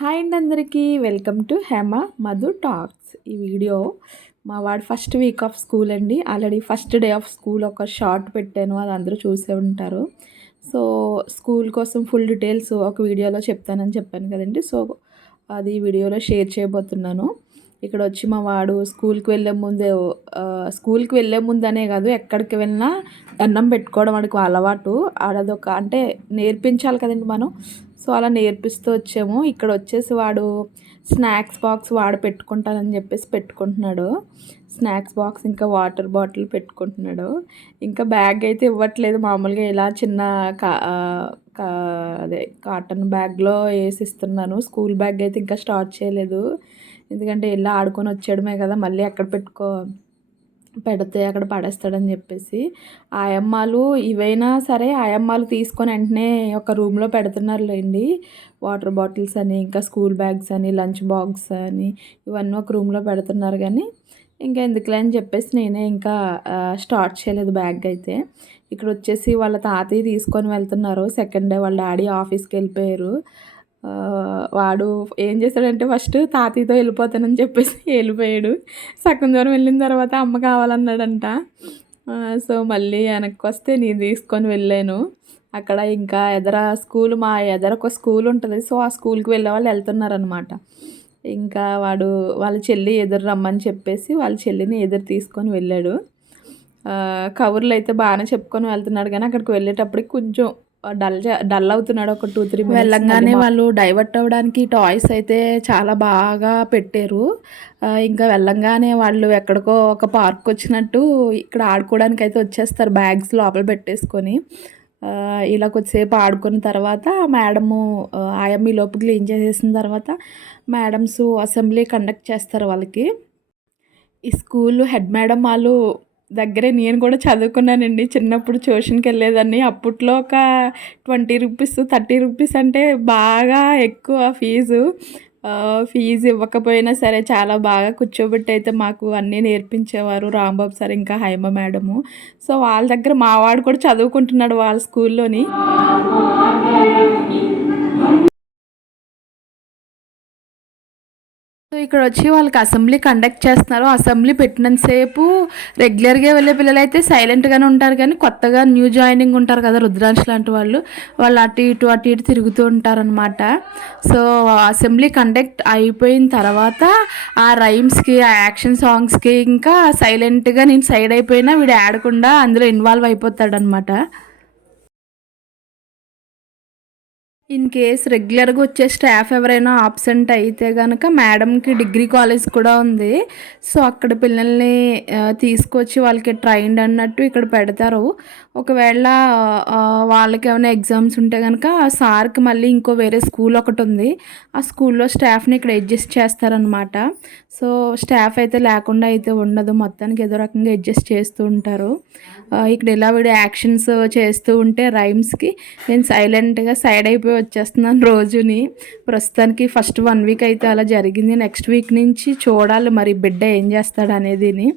Hi అండి అందరికీ welcome to Hema Madhu talks. ఈ వీడియో మా వాడు ఫస్ట్ వీక్ ఆఫ్ స్కూల్ అండి. Already first day of school ఒక షార్ట్ పెట్టాను, అది అందరూ చూసే ఉంటారు. సో స్కూల్ కోసం ఫుల్ డీటెయిల్స్ ఒక వీడియోలో చెప్తానని చెప్పాను కదండి. సో అది వీడియోలో షేర్ చేయబోతున్నాను. ఇక్కడ వచ్చి మా వాడు స్కూల్కి వెళ్ళే ముందనే కాదు, ఎక్కడికి వెళ్ళినా దండం పెట్టుకోవడం వాడికి అలవాటు. అదొక అంటే నేర్పించాలి కదండి మనం. సో అలా నేర్పిస్తూ వచ్చాము. ఇక్కడ వచ్చేసి వాడు స్నాక్స్ బాక్స్ వాడు పెట్టుకుంటానని చెప్పేసి పెట్టుకుంటున్నాడు. స్నాక్స్ బాక్స్ ఇంకా వాటర్ బాటిల్ పెట్టుకుంటున్నాడు. ఇంకా బ్యాగ్ అయితే ఇవ్వట్లేదు, మామూలుగా ఇలా చిన్న అదే కాటన్ బ్యాగ్లో వేసిస్తున్నాను. స్కూల్ బ్యాగ్ అయితే ఇంకా స్టార్ట్ చేయలేదు, ఎందుకంటే ఇలా ఆడుకొని వచ్చేయడమే కదా, మళ్ళీ ఎక్కడ పెడితే అక్కడ పడేస్తాడని చెప్పేసి. ఆయమ్మాలు ఇవైనా సరే ఆయమ్మాలు తీసుకొని వెంటనే ఒక రూమ్లో పెడుతున్నారులేండి. వాటర్ బాటిల్స్ అని, ఇంకా స్కూల్ బ్యాగ్స్ అని, లంచ్ బాక్స్ అని, ఇవన్నీ ఒక రూమ్లో పెడుతున్నారు. కానీ ఇంకా ఎందుకులే అని చెప్పేసి నేనే ఇంకా స్టార్ట్ చేయలేదు బ్యాగ్ అయితే. ఇక్కడ వచ్చేసి వాళ్ళ తాతయ్య తీసుకొని వెళ్తున్నారు. సెకండ్ డే వాళ్ళ డాడీ ఆఫీస్కి వెళ్ళిపోయారు. వాడు ఏం చేశాడంటే ఫస్ట్ తాతయ్యతో వెళ్ళిపోతానని చెప్పేసి వెళ్ళిపోయాడు. సగం దూరం వెళ్ళిన తర్వాత అమ్మ కావాలన్నాడంట. సో మళ్ళీ వెనక్కి వస్తే నేను తీసుకొని వెళ్ళాను. అక్కడ ఇంకా మా ఎదరొక స్కూల్ ఉంటుంది. సో ఆ స్కూల్కి వెళ్ళే వాళ్ళు వెళ్తున్నారనమాట. ఇంకా వాళ్ళ చెల్లి ఎదురు రమ్మని చెప్పేసి వాళ్ళ చెల్లిని ఎదురు తీసుకొని వెళ్ళాడు. కబుర్లు అయితే బాగానే చెప్పుకొని వెళ్తున్నాడు, కానీ అక్కడికి వెళ్ళేటప్పటికి కొంచెం డల్ అవుతున్నాడు. ఒక 2-3 వెళ్ళంగానే వాళ్ళు డైవర్ట్ అవ్వడానికి టాయ్స్ అయితే చాలా బాగా పెట్టారు. ఇంకా వెళ్ళంగానే వాళ్ళు ఎక్కడికో ఒక పార్క్ వచ్చినట్టు ఇక్కడ ఆడుకోవడానికి అయితే వచ్చేస్తారు, బ్యాగ్స్ లోపల పెట్టేసుకొని. ఇలా కొద్దిసేపు ఆడుకున్న తర్వాత మేడము ఆయమ్మ లోపు క్లీన్ చేసేసిన తర్వాత మేడమ్స్ అసెంబ్లీ కండక్ట్ చేస్తారు వాళ్ళకి. ఈ స్కూల్ హెడ్ మేడం వాళ్ళు దగ్గరే నేను కూడా చదువుకున్నానండి. చిన్నప్పుడు ట్యూషన్కి వెళ్ళేదాన్ని. అప్పట్లో ఒక 20 రూపీస్ 30 రూపీస్ అంటే బాగా ఎక్కువ ఫీజు ఇవ్వకపోయినా సరే చాలా బాగా కూర్చోబెట్టి అయితే మాకు అన్నీ నేర్పించేవారు రాంబాబు సార్, ఇంకా హైమ మేడము. సో వాళ్ళ దగ్గర మా వాడు కూడా చదువుకుంటున్నాడు వాళ్ళ స్కూల్లోని. సో ఇక్కడ వచ్చి వాళ్ళకి అసెంబ్లీ కండక్ట్ చేస్తున్నారు. అసెంబ్లీ పెట్టినంతసేపు రెగ్యులర్గా వెళ్ళే పిల్లలు అయితే సైలెంట్గానే ఉంటారు, కానీ కొత్తగా న్యూ జాయినింగ్ ఉంటారు కదా, రుద్రాంశ్ లాంటి వాళ్ళు అటు ఇటు తిరుగుతూ ఉంటారనమాట. సో అసెంబ్లీ కండక్ట్ అయిపోయిన తర్వాత ఆ రైమ్స్కి, ఆ యాక్షన్ సాంగ్స్కి ఇంకా సైలెంట్గా నేను సైడ్ అయిపోయినా వీడు ఆడకుండా అందులో ఇన్వాల్వ్ అయిపోతాడనమాట. ఇన్ కేస్ రెగ్యులర్గా వచ్చే స్టాఫ్ ఎవరైనా ఆబ్సెంట్ అయితే కనుక మేడంకి డిగ్రీ కాలేజ్ కూడా ఉంది. సో అక్కడ పిల్లల్ని తీసుకొచ్చి వాళ్ళకి ట్రైన్డ్ అన్నట్టు ఇక్కడ పెడతారు. ఒకవేళ వాళ్ళకి ఏమైనా ఎగ్జామ్స్ ఉంటే కనుక సార్కి మళ్ళీ ఇంకో వేరే స్కూల్ ఒకటి ఉంది, ఆ స్కూల్లో స్టాఫ్ని ఇక్కడ అడ్జస్ట్ చేస్తారనమాట. సో స్టాఫ్ అయితే లేకుండా అయితే ఉండదు, మొత్తానికి ఏదో రకంగా అడ్జస్ట్ చేస్తూ ఉంటారు. ఇక్కడ ఇలా వీడియో యాక్షన్స్ చేస్తూ ఉంటే రైమ్స్కి నేను సైలెంట్గా సైడ్ అయిపోయి వచ్చేస్తున్నాను రోజుని. ప్రస్తుతానికి ఫస్ట్ 1 వీక్ అయితే అలా జరిగింది. నెక్స్ట్ వీక్ నుంచి చూడాలి మరి బిడ్డ ఏం చేస్తాడు అనేదిని.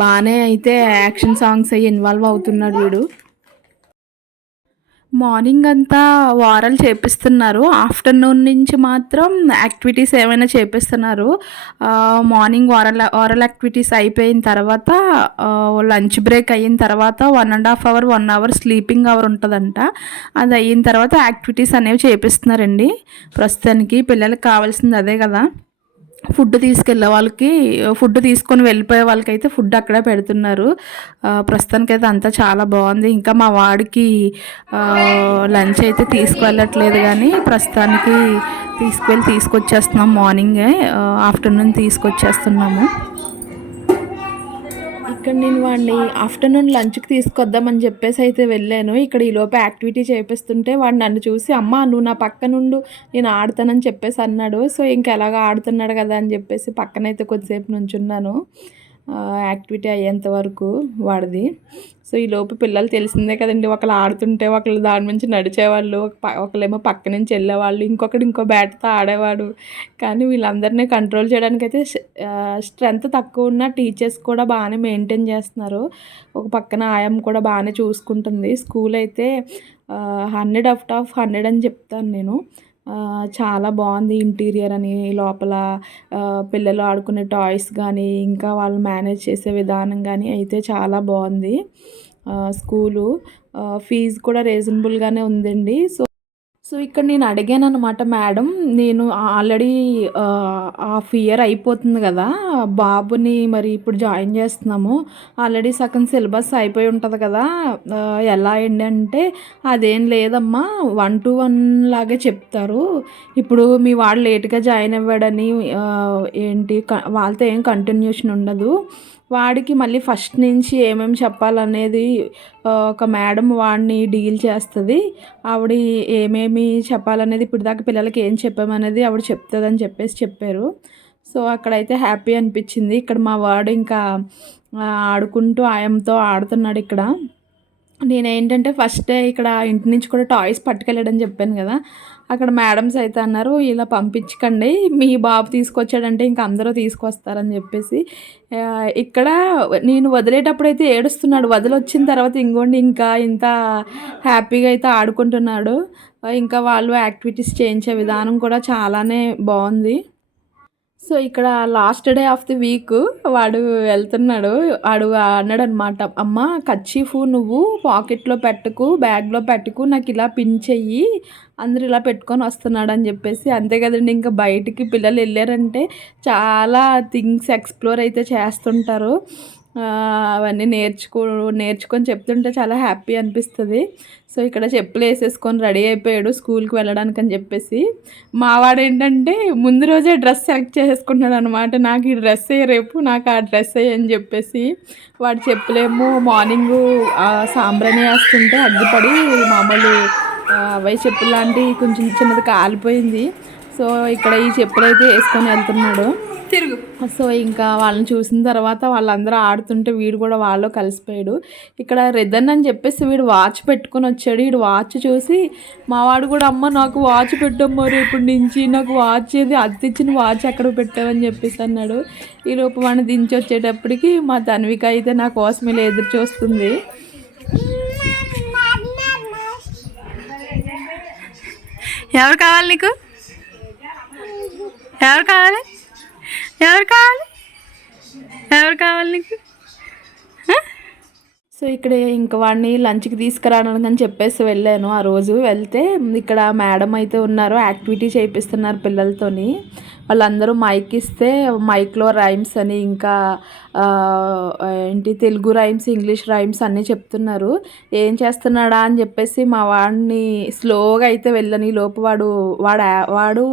బాగానే అయితే యాక్షన్ సాంగ్స్ అయ్యి ఇన్వాల్వ్ అవుతున్నాడు వీడు. మార్నింగ్ అంతా వారాలు చేపిస్తున్నారు, ఆఫ్టర్నూన్ నుంచి మాత్రం యాక్టివిటీస్ ఏమైనా చేపిస్తున్నారు. మార్నింగ్ ఓరల్ యాక్టివిటీస్ అయిపోయిన తర్వాత లంచ్ బ్రేక్ అయిన తర్వాత 1.5 అవర్ 1 అవర్ స్లీపింగ్ అవర్ ఉంటుందంట. అది అయిన తర్వాత యాక్టివిటీస్ అనేవి చేపిస్తున్నారండి. ప్రస్తుతానికి పిల్లలకి కావాల్సింది అదే కదా. ఫుడ్ తీసుకొని వెళ్ళిపోయే వాళ్ళకైతే ఫుడ్ అక్కడే పెడుతున్నారు. ప్రస్తుతానికైతే అంతా చాలా బాగుంది. ఇంకా మా వాడికి లంచ్ అయితే తీసుకువెళ్ళట్లేదు, కానీ ప్రస్తుతానికి తీసుకొచ్చేస్తున్నాం. మార్నింగే ఆఫ్టర్నూన్ తీసుకొచ్చేస్తున్నాము. ఇక్కడ నేను వాడిని ఆఫ్టర్నూన్ లంచ్కి తీసుకొద్దామని చెప్పేసి అయితే వెళ్ళాను. ఇక్కడ ఈలోపు యాక్టివిటీ చేపిస్తుంటే వాడు నన్ను చూసి అమ్మ నువ్వు నా పక్క నుండు నేను ఆడతానని చెప్పేసి అన్నాడు. సో ఇంకెలాగ ఆడుతున్నాడు కదా అని చెప్పేసి పక్కనైతే కొద్దిసేపు నుంచున్నాను యాక్టివిటీ అయ్యేంత వరకు వాడిది. సో ఈలోపు పిల్లలు తెలిసిందే కదండి, ఒకళ్ళు ఆడుతుంటే ఒకళ్ళు దాని నుంచి నడిచేవాళ్ళు, ఒకళ్ళేమో పక్క నుంచి వెళ్ళేవాళ్ళు, ఇంకో బ్యాట్తో ఆడేవాడు. కానీ వీళ్ళందరినీ కంట్రోల్ చేయడానికి అయితే స్ట్రెంత్ తక్కువ ఉన్న టీచర్స్ కూడా బాగానే మెయింటైన్ చేస్తున్నారు. ఒక పక్కన ఆయం కూడా బాగానే చూసుకుంటుంది. స్కూల్ అయితే 100/100 అని చెప్తాను నేను. చాలా బాగుంది ఇంటీరియర్ అని, లోపల పిల్లలు ఆడుకునే టాయ్స్ కానీ, ఇంకా వాళ్ళు మేనేజ్ చేసే విధానం కానీ అయితే చాలా బాగుంది స్కూలు. ఫీజు కూడా రీజనబుల్గానే ఉందండి. సో ఇక్కడ నేను అడిగాననమాట, మేడం నేను ఆల్రెడీ హాఫ్ ఇయర్ అయిపోతుంది కదా, బాబుని మరి ఇప్పుడు జాయిన్ చేస్తున్నాము, ఆల్రెడీ సగం సిలబస్ అయిపోయి ఉంటుంది కదా, ఎలా అండి అంటే, అదేం లేదమ్మా 1-1 లాగే చెప్తారు, ఇప్పుడు మీ వాడు లేట్గా జాయిన్ అవ్వాడని ఏంటి వాళ్ళతో ఏం కంటిన్యూషన్ ఉండదు, వాడికి మళ్ళీ ఫస్ట్ నుంచి ఏమేమి చెప్పాలనేది ఒక మేడం వాడిని డీల్ చేస్తుంది, ఆవిడ ఏమేమి చెప్పాలనేది ఇప్పుడు దాకా పిల్లలకి ఏం చెప్పామనేది ఆవిడ చెప్తుందని చెప్పారు. సో అక్కడైతే హ్యాపీ అనిపించింది. ఇక్కడ మా వాడు ఇంకా ఆడుకుంటూ ఆయనతో ఆడుతున్నాడు. ఇక్కడ నేనేంటంటే ఫస్ట్ డే ఇక్కడ ఇంటి నుంచి కూడా టాయ్స్ పట్టుకెళ్ళాడని చెప్పాను కదా, అక్కడ మేడమ్స్ అయితే అన్నారు, ఇలా పంపించకండి, మీ బాబు తీసుకొచ్చాడంటే ఇంక అందరూ తీసుకొస్తారని చెప్పేసి. ఇక్కడ నేను వదిలేటప్పుడు అయితే ఏడుస్తున్నాడు, వదిలొచ్చిన తర్వాత ఇంకోండి ఇంకా ఇంత హ్యాపీగా అయితే ఆడుకుంటున్నాడు. ఇంకా వాళ్ళు యాక్టివిటీస్ చేయించే విధానం కూడా చాలానే బాగుంది. సో ఇక్కడ last day of the week వాడు వెళ్తున్నాడు, వాడు అన్నాడనమాట, అమ్మ కర్చీఫ్ నువ్వు పాకెట్లో పెట్టుకు, బ్యాగ్లో పెట్టుకు, నాకు ఇలా పిన్ చెయ్యి, అందరూ ఇలా పెట్టుకొని వస్తున్నాడు అని చెప్పేసి. అంతే కదండి, ఇంకా బయటికి పిల్లలు వెళ్ళారంటే చాలా థింగ్స్ ఎక్స్ప్లోర్ అయితే చేస్తుంటారు, అవన్నీ నేర్చుకొని చెప్తుంటే చాలా హ్యాపీ అనిపిస్తుంది. సో ఇక్కడ చెప్పులు వేసేసుకొని రెడీ అయిపోయాడు స్కూల్కి వెళ్ళడానికి అని చెప్పేసి. మావాడు ఏంటంటే ముందు రోజే డ్రెస్ సెలెక్ట్ చేసేసుకుంటున్నాడు అనమాట, నాకు ఈ డ్రెస్ అయ్యి రేపు నాకు ఆ డ్రెస్ అయ్యి అని చెప్పేసి. వాడి చెప్పులేమో మార్నింగు సాంబ్రాణి వేస్తుంటే అగ్గిపడి మామూలు అవై చెప్పులు లాంటివి కొంచెం చిన్నది కాలిపోయింది. సో ఇక్కడ ఈ చెప్పులు అయితే వేసుకొని వెళ్తున్నాడు. తిరుగు. సో ఇంకా వాళ్ళని చూసిన తర్వాత వాళ్ళందరూ ఆడుతుంటే వీడు కూడా వాళ్ళు కలిసిపోయాడు. ఇక్కడ రిద్దన్ అని చెప్పేసి వీడు వాచ్ పెట్టుకొని వచ్చాడు. వీడు వాచ్ చూసి మావాడు కూడా, అమ్మ నాకు వాచ్ పెట్టమ్మా రేపటి నుంచి, నాకు వాచ్ ఏది అద్దెచ్చిన వాచ్ ఎక్కడ పెట్టావని చెప్పేసి అన్నాడు. ఈలోపు వాడిని దించి వచ్చేటప్పటికి మా తన్విక అయితే నా కోసం ఇలా ఎదురు చూస్తుంది. ఎవరు కావాలి నీకు? ఎవరు కావాలి? ఎవరు కావాలి? ఎవరు కావాలి నీకు? సో ఇక్కడ ఇంక వాడిని లంచ్కి తీసుకురావడానికి అని చెప్పేసి వెళ్ళాను. ఆ రోజు వెళ్తే ఇక్కడ మేడం అయితే ఉన్నారు, యాక్టివిటీ చేయిస్తున్నారు పిల్లలతోని. వాళ్ళందరూ మైక్ ఇస్తే మైక్లో రైమ్స్ అని, ఇంకా ఏంటి తెలుగు రైమ్స్, ఇంగ్లీష్ రైమ్స్ అన్నీ చెప్తున్నారు. ఏం చేస్తున్నాడా అని చెప్పేసి మా వాడిని స్లోగా అయితే వెళ్ళని లోపు వాడు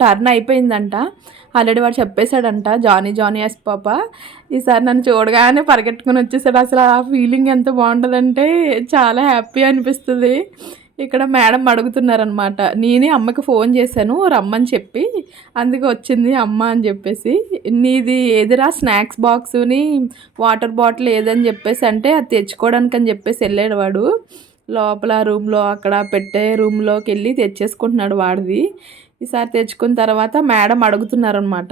టర్న్ అయిపోయిందంట, ఆల్రెడీ వాడు చెప్పేశాడంట, జానీ జానీ ఎస్ పాప. ఈసారి నన్ను చూడగానే పరిగెట్టుకుని వచ్చేసాడు. అసలు ఆ ఫీలింగ్ ఎంత బాగుంటుందంటే చాలా హ్యాపీ అనిపిస్తుంది. ఇక్కడ మేడం అడుగుతున్నారనమాట, నేనే అమ్మకి ఫోన్ చేశాను రమ్మని చెప్పి, అందుకే వచ్చింది అమ్మ అని చెప్పేసి. నీది ఏదిరా స్నాక్స్ బాక్సుని వాటర్ బాటిల్ ఏదని చెప్పేసి అంటే, అది తెచ్చుకోవడానికి అని చెప్పేసి వెళ్ళాడు వాడు. లోపల రూమ్లో అక్కడ పెట్టే రూమ్లోకి వెళ్ళి తెచ్చేసుకుంటున్నాడు వాడిది. ఈసారి తెచ్చుకున్న తర్వాత మేడం అడుగుతున్నారనమాట,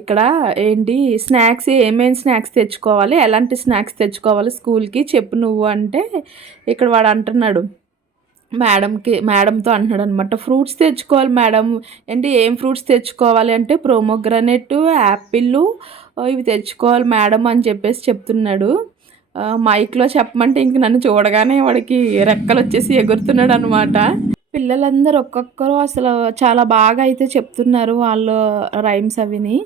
ఇక్కడ ఏంటి స్నాక్స్, ఏమేమి స్నాక్స్ తెచ్చుకోవాలి, ఎలాంటి స్నాక్స్ తెచ్చుకోవాలి స్కూల్కి చెప్పు నువ్వు అంటే, ఇక్కడ వాడు అంటున్నాడు మేడంతో అంటున్నాడు అనమాట, ఫ్రూట్స్ తెచ్చుకోవాలి మేడం. ఏంటి ఏం ఫ్రూట్స్ తెచ్చుకోవాలి అంటే, ప్రోమోగ్రనేట్, యాపిల్ ఇవి తెచ్చుకోవాలి మేడం అని చెప్పేసి చెప్తున్నాడు. మైక్లో చెప్పమంటే ఇంక నన్ను చూడగానే వాడికి రెక్కలు వచ్చేసి ఎగురుతున్నాడు అనమాట. పిల్లలందరూ ఒక్కొక్కరు అసలు చాలా బాగా అయితే చెప్తున్నారు వాళ్ళు రైమ్స్ అవిని.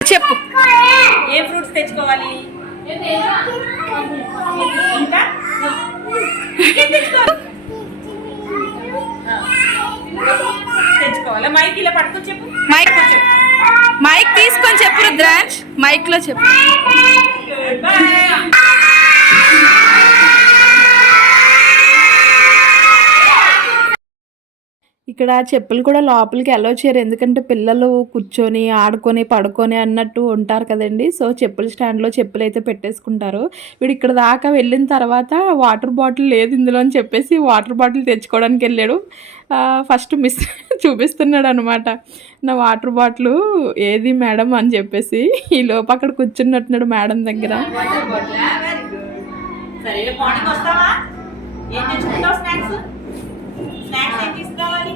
చెప్పు, ఏ ఫ్రూట్స్ తెచ్చుకోవాలి, ఇంకా తెచ్చుకోవాలి. మైక్ ఇలా పట్టుకొని చెప్పు, మైక్ తీసుకొని చెప్పు రుద్రాంశ్, మైక్లో చెప్పు. ఇక్కడ చెప్పులు కూడా లోపలికి అలౌ చేయరు, ఎందుకంటే పిల్లలు కూర్చొని ఆడుకొని పడుకొని అన్నట్టు ఉంటారు కదండి. సో చెప్పుల స్టాండ్లో చెప్పులు అయితే పెట్టేసుకుంటారు. వీడు ఇక్కడ దాకా వెళ్ళిన తర్వాత వాటర్ బాటిల్ లేదు ఇందులో అని చెప్పేసి వాటర్ బాటిల్ తెచ్చుకోవడానికి వెళ్ళాడు. ఫస్ట్ మిస్ చూపిస్తున్నాడు అనమాట, నా వాటర్ బాటిల్ ఏది మేడం అని చెప్పేసి. ఈ లోపు అక్కడ కూర్చున్నట్టున్నాడు మేడం దగ్గర. ఏం తెచ్చుకుంటావు స్నాక్స్? స్నాక్స్ ఏం తీసుకురావాలి?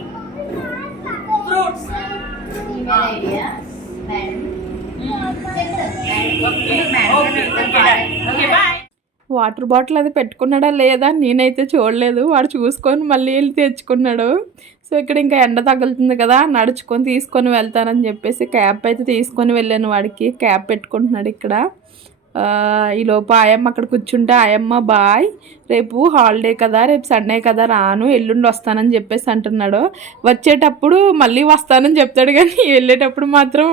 Fruits. Okay bye. Water bottle అది పెట్టుకున్నాడా లేదా నేనైతే చూడలేదు. వాడు చూసుకొని మళ్ళీ వెళ్ళి తెచ్చుకున్నాడు. సో ఇక్కడ ఇంకా ఎండ తగులుతుంది కదా, నడుచుకొని తీసుకొని వెళ్తానని చెప్పేసి క్యాప్ అయితే తీసుకొని వెళ్ళాను. వాడికి క్యాప్ పెట్టుకుంటున్నాడు ఇక్కడ. ఈలోపు ఆయమ్మ అక్కడ కూర్చుంటే, ఆయమ్మ బాయ్, రేపు హాలిడే కదా, రేపు సండే కదా, రాను, ఎల్లుండి వస్తానని చెప్పేసి అంటున్నాడు. వచ్చేటప్పుడు మళ్ళీ వస్తానని చెప్తాడు, కానీ వెళ్ళేటప్పుడు మాత్రం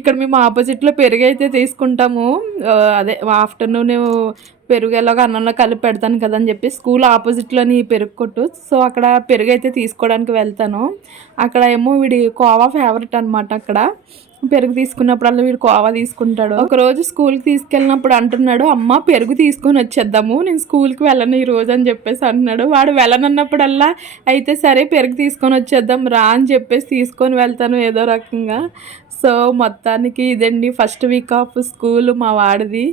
ఇక్కడ మేము ఆపోజిట్లో పెరుగు అయితే తీసుకుంటాము. అదే ఆఫ్టర్నూన్ పెరుగు ఎలాగో అన్నంలో కలిపి పెడతాను కదా అని చెప్పి స్కూల్ ఆపోజిట్లోని పెరుగు కొట్టు. సో అక్కడ పెరుగు అయితే తీసుకోవడానికి వెళ్తాను. అక్కడ ఏమో వీడి కోవా ఫేవరెట్ అనమాట. అక్కడ పెరుగు తీసుకున్నప్పుడల్లా వీడు కోవా తీసుకుంటాడు. ఒకరోజు స్కూల్కి తీసుకెళ్ళినప్పుడు అంటున్నాడు, అమ్మ పెరుగు తీసుకొని వచ్చేద్దాము, నేను స్కూల్కి వెళ్ళను ఈరోజు అని చెప్పేసి అంటున్నాడు. వాడు వెళ్ళనన్నప్పుడల్లా అయితే సరే పెరుగు తీసుకొని వచ్చేద్దాం రా అని చెప్పేసి తీసుకొని వెళ్తాను ఏదో రకంగా. సో మొత్తానికి ఇదండి ఫస్ట్ వీక్ ఆఫ్ స్కూల్ మా వాడిది.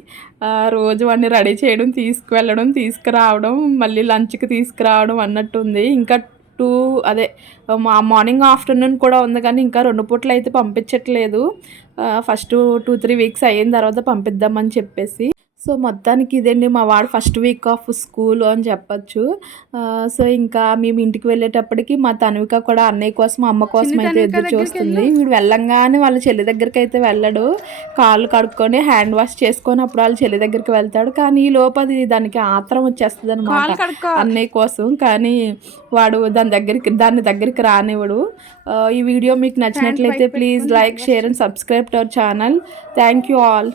రోజు వాడిని రెడీ చేయడం, తీసుకువెళ్ళడం, తీసుకురావడం, మళ్ళీ లంచ్కి తీసుకురావడం అన్నట్టుంది. ఇంకా మార్నింగ్ ఆఫ్టర్నూన్ కూడా ఉంది, కానీ ఇంకా 2 పూటలు అయితే పంపించట్లేదు. ఫస్ట్ 2-3 వీక్స్ అయిన తర్వాత పంపిద్దామని చెప్పేసి. సో మొత్తానికి ఇదండి మా వాడు ఫస్ట్ వీక్ ఆఫ్ స్కూల్ అని చెప్పచ్చు. సో ఇంకా మేము ఇంటికి వెళ్ళేటప్పటికి మా తన్విక కూడా అన్నయ్య కోసం అమ్మ కోసం అయితే ఎదురు చూస్తుంది. వీడు వెళ్ళంగానే వాళ్ళ చెల్లి దగ్గరికి అయితే వెళ్ళడు. కాళ్ళు కడుక్కొని హ్యాండ్ వాష్ చేసుకొని అప్పుడు వాళ్ళ చెల్లి దగ్గరికి వెళ్తాడు. కానీ ఈ లోపది దానికి ఆత్రం వచ్చేస్తుంది అనమాట అన్నయ్య కోసం. కానీ వాడు దాని దగ్గరికి రానివ్వడు. ఈ వీడియో మీకు నచ్చినట్లయితే please like, share and subscribe to our channel. Thank you all.